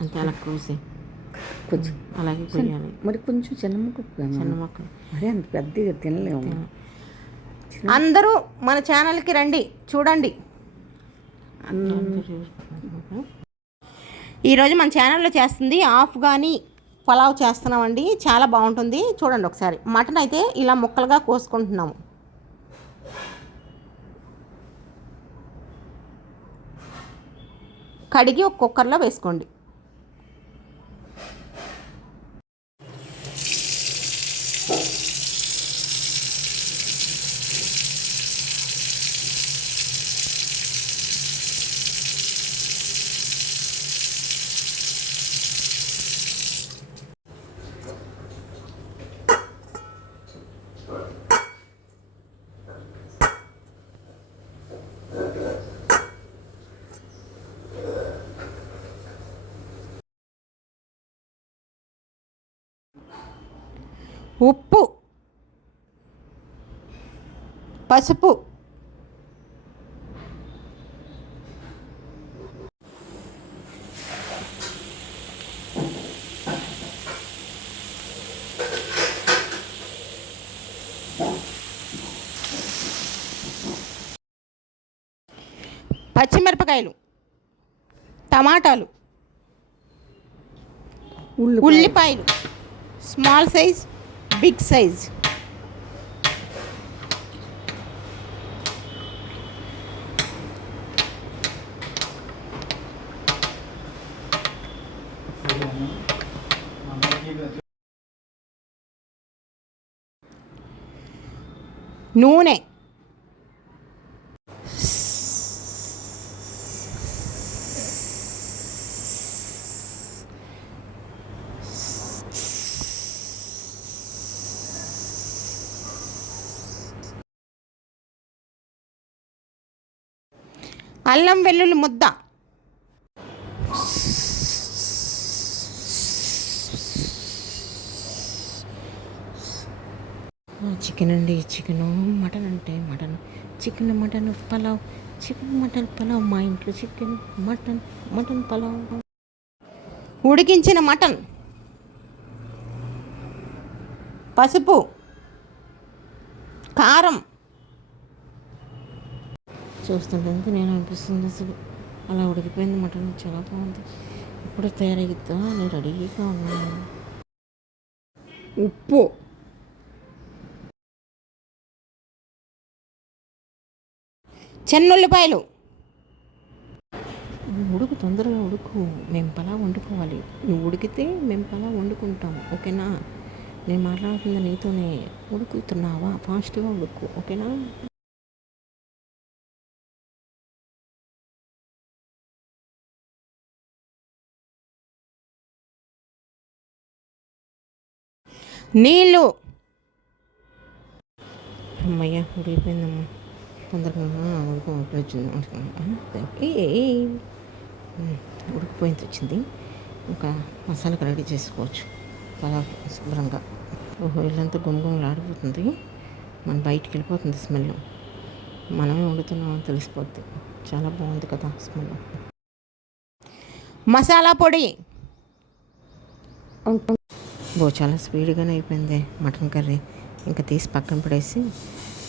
అంతే అలా కోసి. కొంచెం. అలాగే కొయ్యాలి. మరి కొంచెం చిన్న ముక్క చిన్న ముక్కలు అరే అంత పెద్దగా తినలేము. అందరూ మన ఛానల్కి రండి చూడండి. ఈరోజు మన ఛానల్లో చేస్తుంది ఆఫ్ కానీ పలావ్ చేస్తున్నామండి. చాలా బాగుంటుంది. చూడండి ఒకసారి. మటన్ అయితే ఇలా ముక్కలుగా కోసుకుంటున్నాము. కడిగి ఒక కుక్కర్లో వేసుకోండి. ఉప్పు. పసుపు. పచ్చిమిరపకాయలు. టమాటాలు. ఉల్లి ఉల్లిపాయలు. Small size. బిగ్ సైజ్ నూనె అల్లం వెల్లుల్లి ముద్ద. చికెన్ అండి చికెన్ మటన్ అంటే mutton. Chicken mutton pulao. Chicken mutton pulao మా ఇంట్లో చికెన్ మటన్ మటన్ పలావ్. ఉడికించిన మటన్. పసుపు. కారం. చూస్తుంటే నేను అనిపిస్తుంది అసలు. అలా ఉడికిపోయింది మటన్ చాలా బాగుంది. ఇప్పుడు తయారవుతా నేను రెడీగా ఉన్నాను. ఉప్పు. చెన్నుల్లిపాయలు. ఉడుకు తొందరగా ఉడుకు. మేము పలావ్ వండుకోవాలి. నువ్వు ఉడికితే మేము పలావ్ వండుకుంటాం ఓకేనా? నేను మాట్లాడుతున్న నీతోనే ఉడుకుతున్నావా? ఫాస్ట్గా ఉడుకు ఓకేనా? నీళ్ళు. అమ్మయ్య ఉడికిపోయిందమ్మా తొందరగా వచ్చింది ఉడికిపోయింది వచ్చింది ఇంకా మసాలాకు రెడీ చేసుకోవచ్చు. పలావ్ శుభ్రంగా. ఓహో ఇల్లంతా గుమగుమలు ఆడిపోతుంది మన బయటికి వెళ్ళిపోతుంది స్మెల్. మనమే వండుతున్నామని తెలిసిపోద్ది. చాలా బాగుంది కదా స్మెల్. మసాలా పొడి. బో చాలా స్పీడ్గానే అయిపోయింది మటన్ కర్రీ. ఇంకా తీసి పక్కన పడేసి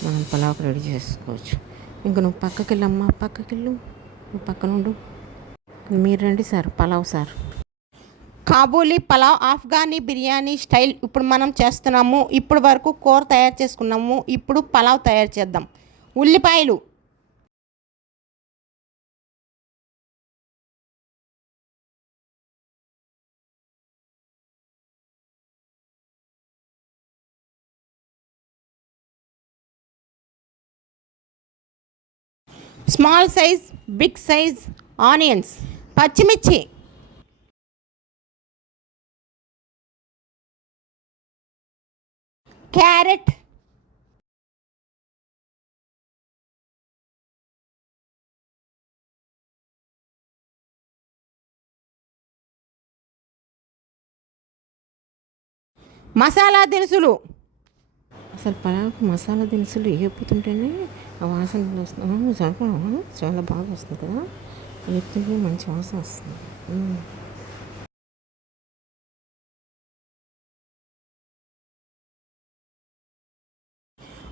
మనం పలావ్ రెడీ చేసుకోవచ్చు. ఇంకా నువ్వు పక్కకి వెళ్ళమ్మా పక్కకి వెళ్ళు నువ్వు పక్కన ఉండు. మీరు రండి sir pulao sir. Kabuli pulao Afghani biryani style ఇప్పుడు మనం చేస్తున్నాము. ఇప్పుడు వరకు కూర తయారు చేసుకున్నాము. ఇప్పుడు పలావ్ తయారు చేద్దాం. ఉల్లిపాయలు small size big size onions పచ్చిమిర్చి. క్యారెట్. మసాలా దినుసులు. అసలు పలావ్కి మసాలా దినుసులు వేపుతుంటేనే ఆ వాసన వస్తుంది చాలా చాలా బాగా వస్తుంది కదా? ఎత్తుకి మంచి వాసన వస్తుంది.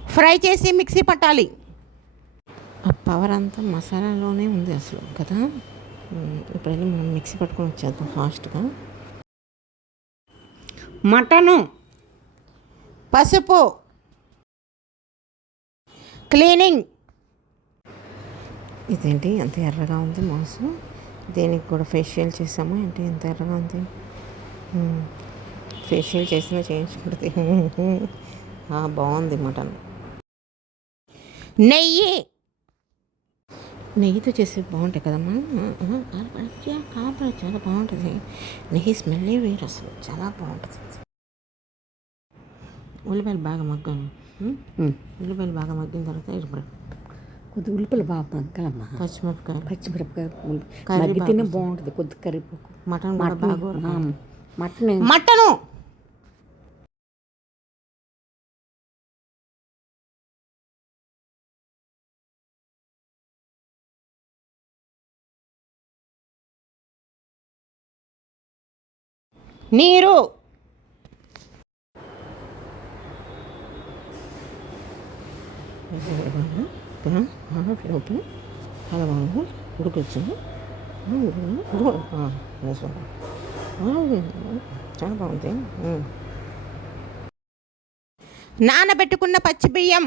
ఫ్రై చేసి మిక్సీ పట్టాలి. ఆ పవర్ అంతా మసాలాలోనే ఉంది అసలు కదా? ఇప్పుడైతే మనం మిక్సీ పట్టుకొని వచ్చేద్దాం ఫాస్ట్గా. మటను పసుపు క్లీనింగ్. ఇదేంటి ఎంత ఎర్రగా ఉంది మాంసం? దేనికి కూడా ఫేషియల్ చేసాము? ఏంటి ఎంత ఎర్రగా ఉంది. ఫేషియల్ చేసినా చేయించుకుంటుంది బాగుంది మటన్. నెయ్యి. నెయ్యితో చేసి బాగుంటాయి కదమ్మా? కారపడ చాలా బాగుంటుంది. నెయ్యి స్మెల్లే వేరు అసలు. చాలా బాగుంటుంది. ఉల్లిపాయలు బాగా మగ్గాను? ఉల్లిపాయలు బాగా మగ్గిన తర్వాత ఇప్పుడు కొద్ది ఉల్లిపాయలు బాగా మగ్గాలమ్మా. పచ్చిమిరపకాయ. కర్రీ మగ్గితేనే బాగా బాగుంటుంది కొద్ది కరివేపాకు. మటన్. మటన్. మటను! నీరు! ఇప్పుడు ఆడలోపు చాలా బాగుంది నానబెట్టుకున్న పచ్చి బియ్యం.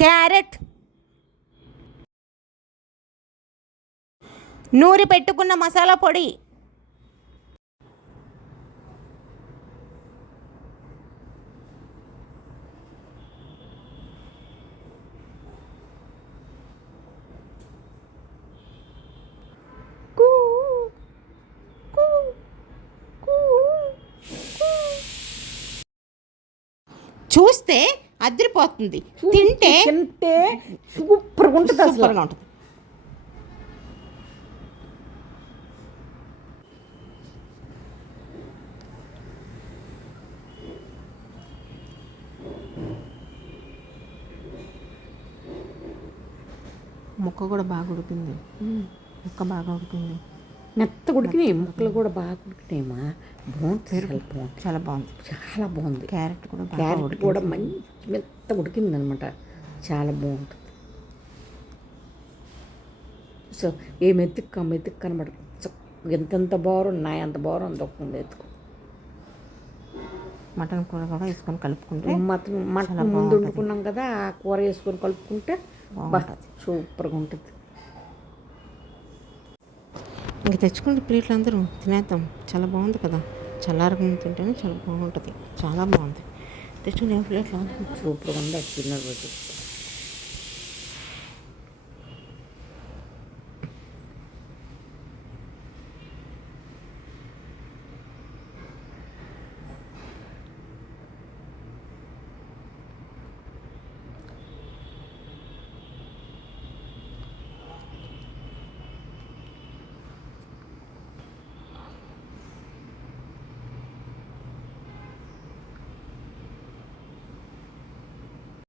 క్యారెట్. నూరి పెట్టుకున్న మసాలా పొడి. చూస్తే అదిరిపోతుంది. తింటే తింటే సూపర్గా ఉంటుంది అసలు. సూపర్గా ఉంటుంది. ముక్క కూడా బాగా ఉడికింది. ముక్క బాగా ఉడికింది. మెత్త ఉడికినాయి. ముక్కలు కూడా బాగా ఉడికినాయమ్మా. బాగుంటుంది చాలా బాగుంది. చాలా బాగుంది. చాలా బాగుంది. క్యారెట్ కూడా క్యారెట్ కూడా మంచి మెత్త ఉడికింది అనమాట చాలా బాగుంటుంది సో ఏ మెతుక్కు మెతుక్కు సో ఎంతెంత బాగున్నాయి అంత బాగుంది ఒక మెతుకు మటన్ కూర కూడా వేసుకొని కలుపుకుంటే మటన్ మటన్ ముందు వండుకున్నాం కదా ఆ కూర వేసుకొని కలుపుకుంటే సూపర్గా ఉంటుంది ఇంక తెచ్చుకుంటే ప్లేట్లు అందరూ తినేద్దాం చాలా బాగుంది కదా చల్లారకుండా తింటేనే చాలా బాగుంటుంది చాలా బాగుంది తెచ్చుకునే ప్లేట్లు అందరూ సూపర్గా ఉంది అది తిన్న రోజు